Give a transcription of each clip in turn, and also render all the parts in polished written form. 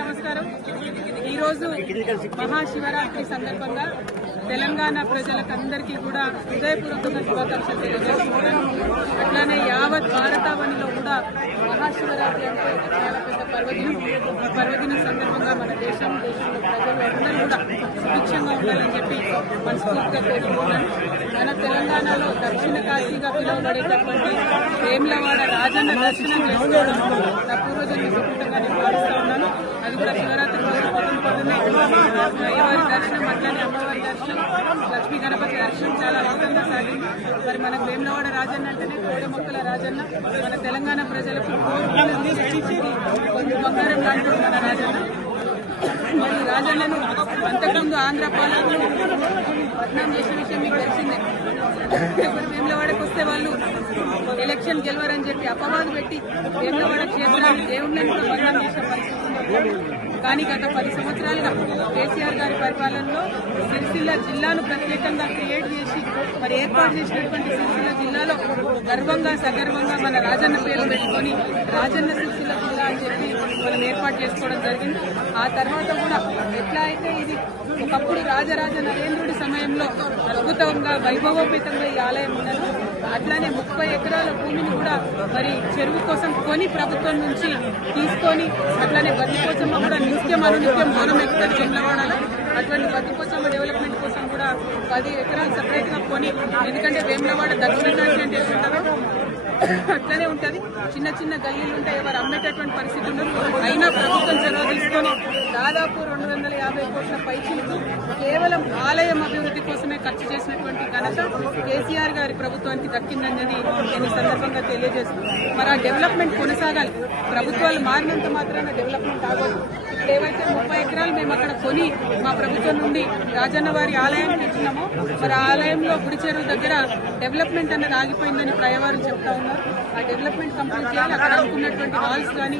నమస్కారం. ఈరోజు మహాశివరాత్రి సందర్భంగా తెలంగాణ ప్రజలకందరికీ కూడా హృదయపూర్వకంగా శుభాకాంక్షలు తెలియజేస్తున్నాను. అట్లానే యావత్ భారతావనిలో కూడా మహాశివరాత్రి అంటే చాలా పెద్ద పర్వదినం. ఈ పర్వదినం సందర్భంగా మన దేశంలో ప్రజలు అందరూ కూడా సుభిక్షంగా ఉండాలని చెప్పి మనస్ఫూర్తిగా కోరుకుంటున్నాను. మన తెలంగాణలో దక్షిణ కాశీగా పిలువబడేటటువంటి వేములవాడ రాజన్న దర్శనం చేసుకోవడం నా పూర్వజన్మ సుకృతంగా నేను భావిస్తా ఉన్నాను. అది కూడా శివరాత్రి రోజు పొద్దున్నే అయ్యవారి దర్శనం, అట్లనే అమ్మవారి దర్శనం, లక్ష్మీ గణపతి దర్శనం చాలా అద్భుతంగా సాగింది. మరి మనకు వేములవాడ రాజన్న అంటేనే కోడె మొక్కల రాజన్న, మన తెలంగాణ ప్రజలకు కొంచెం బంగారం లాంటి మన రాజన్న. మరి రాజన్నను అంతకుముందు ఆంధ్ర పాలకులు బద్నాం చేసిన విషయం మీకు తెలిసిందే. ఇప్పుడు వేములవాడకు వస్తే వాళ్ళు ఎలక్షన్ గెలవరని చెప్పి అపవాదు పెట్టి వేములవాడ క్షేత్రాన్ని దేవుళ్ళని కూడా బద్నాం చేసిన పరిస్థితి. కానీ గత 10 సంవత్సరాలుగా కేసీఆర్ గారి పరిపాలనలో సిరిసిల్ల జిల్లాను ప్రత్యేకంగా క్రియేట్ చేసి మరి ఏర్పాటు చేసినటువంటి సిరిసిల్ల జిల్లాలో గర్వంగా సగర్వంగా మన రాజన్న పేరు పెట్టుకొని రాజన్న సిరిసిల్ల జిల్లా అని చెప్పి మనం ఏర్పాటు చేసుకోవడం జరిగింది. ఆ తర్వాత కూడా ఎట్లా అయితే ఇది ఒకప్పుడు రాజరాజ నరేంద్రుడి సమయంలో అద్భుతంగా వైభవోపేతంగా ఈ ఆలయం ఉన్నది, అట్లానే 30 ఎకరాల భూమిని కూడా మరి చెరువు కోసం కొని ప్రభుత్వం నుంచి తీసుకొని అట్లానే బతికోసమ్మ కూడా నిత్యం అనునిత్యం దూరం ఎక్కుతుంది వేములవాడలో. అటువంటి బతికోసమ్మ డెవలప్మెంట్ కోసం కూడా 10 ఎకరాలు సపరేట్ గా కొని, ఎందుకంటే వేములవాడ దక్షిణ కాశీ అంటే ఎట్లుంటారో అట్లనే ఉంటది. చిన్న చిన్న గల్లీలు ఉంటాయి, ఎవరు అమ్మేటటువంటి పరిస్థితి ఉండదు. అయినా ప్రభుత్వం చొరవ తీసుకొని దాదాపు 250 కోట్ల పైచిలకు కేవలం ఆలయం అభివృద్ధి కోసమే ఖర్చు చేసినటువంటి ఘనత కేసీఆర్ గారి ప్రభుత్వానికి దక్కిందనేది నేను సందర్భంగా తెలియజేస్తున్నాను. మరి ఆ డెవలప్మెంట్ కొనసాగాలి. ప్రభుత్వాలు మారినంత మాత్రాన డెవలప్మెంట్ ఆగదు. ఇప్పుడు ఏవైతే 30 ఎకరాలు మేము అక్కడ కొని మా ప్రభుత్వం నుండి రాజన్న వారి ఆలయానికి ఇచ్చినామో, మరి ఆ ఆలయంలో గుడి చెరువు దగ్గర డెవలప్మెంట్ అన్నది ఆగిపోయిందని ప్రయవారు చెప్తా ఉన్నారు. ఆ డెవలప్మెంట్ కంప్లీట్ చేయాలి. అక్కడ అనుకున్నటువంటి హాల్స్ కానీ,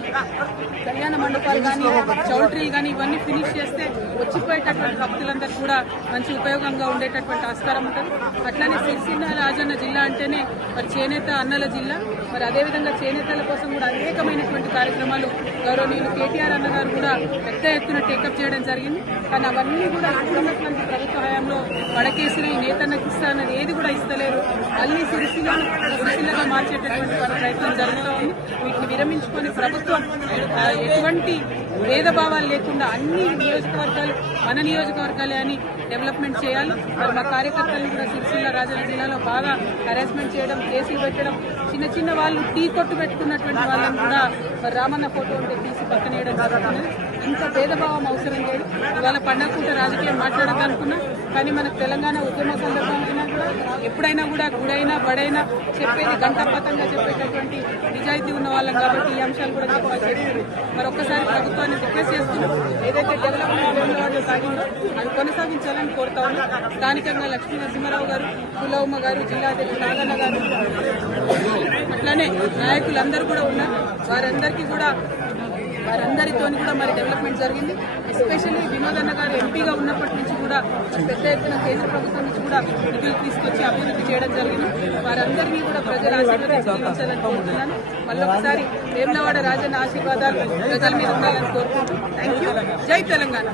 కళ్యాణ మండపాలు కానీ, చౌల్ట్రీలు కానీ ఇవన్నీ ఫినిష్ చేస్తే వచ్చిపోయేటటువంటి భక్తులందరూ కూడా మంచి ఉపయోగంగా ఉండేటటువంటి ఆస్కారం ఉంటుంది. అట్లానే సిరిసిల్ల రాజన్న జిల్లా అంటేనే మరి చేనేత అన్నల జిల్లా. మరి అదేవిధంగా చేనేతల కోసం కూడా అనేకమైనటువంటి కార్యక్రమాలు గౌరవనీయులు కేటీఆర్ అన్న గారు కూడా పెద్ద ఎత్తున టేకప్ చేయడం జరిగింది. కానీ అవన్నీ కూడా ఇస్తున్నటువంటి ప్రభుత్వ హయాంలో వడకేసిరి నేతన్నకి ఇస్తా అన్నది ఏది కూడా ఇస్తలేరు. మళ్ళీ సిరిసిల్లగా మార్చేటటువంటి ప్రయత్నం జరుగుతూ ఉంది. వీటిని విరమించుకొని ప్రభుత్వం ఎటువంటి భేదభావాలు లేకుండా అన్ని నియోజకవర్గాలు మన నియోజకవర్గాలే అని డెవలప్మెంట్ చేయాలి. మరి మా కార్యకర్తలను కూడా సిరిసిల్ల రాజన్న జిల్లాలో బాగా హెరాస్మెంట్ చేయడం, కేసులు పెట్టడం, చిన్న చిన్న వాళ్ళు టీ కొట్టు పెట్టుకున్నటువంటి వాళ్ళని కూడా మరి రామన్న ఫోటో ఉంటే తీసి పక్కనేయడం జరుగుతుంది. ఇంత భేదభావం అవసరం లేదు. ఇవాళ పండగ పూట రాజకీయం మాట్లాడదనుకున్నా, కానీ మనకు తెలంగాణ ఉద్యమ సందర్భంలో కూడా ఎప్పుడైనా కూడా గుడైనా బడైనా చెప్పేది గంటాపతంగా చెప్పేటటువంటి నిజాయితీ ఉన్న వాళ్ళం కాబట్టి ఈ అంశాలు కూడా చెప్పాల్సి. మరి ఒక్కసారి ప్రభుత్వాన్ని రిక్వెస్ట్ చేస్తున్నాం, ఏదైతే డెవలప్మెంట్ వేములవాడలో సాగిందో అది కొనసాగించాలని కోరుతా ఉన్నాం. స్థానికంగా లక్ష్మీ నరసింహారావు గారు, కులవమ్మ గారు, జిల్లా అధ్యక్షుడు నాగన్న గారు, అట్లానే నాయకులందరూ కూడా ఉన్నారు. వారందరితో కూడా మరి డెవలప్మెంట్ జరిగింది. ఎస్పెషల్లీ వినోదన్న గారు ఎంపీగా ఉన్నప్పటి నుంచి కూడా పెద్ద ఎత్తున కేంద్ర ప్రభుత్వం నుంచి కూడా నిధులు తీసుకొచ్చి అభివృద్ధి చేయడం జరిగింది. వారందరినీ కూడా ప్రజల ఆశీర్వాదాలను కోరుతున్నాను. మళ్ళొకసారి వేములవాడ రాజన్న ఆశీర్వాదాలు ప్రజల మీద ఉండాలని కోరుకుంటున్నాను. Thank you. జై తెలంగాణ.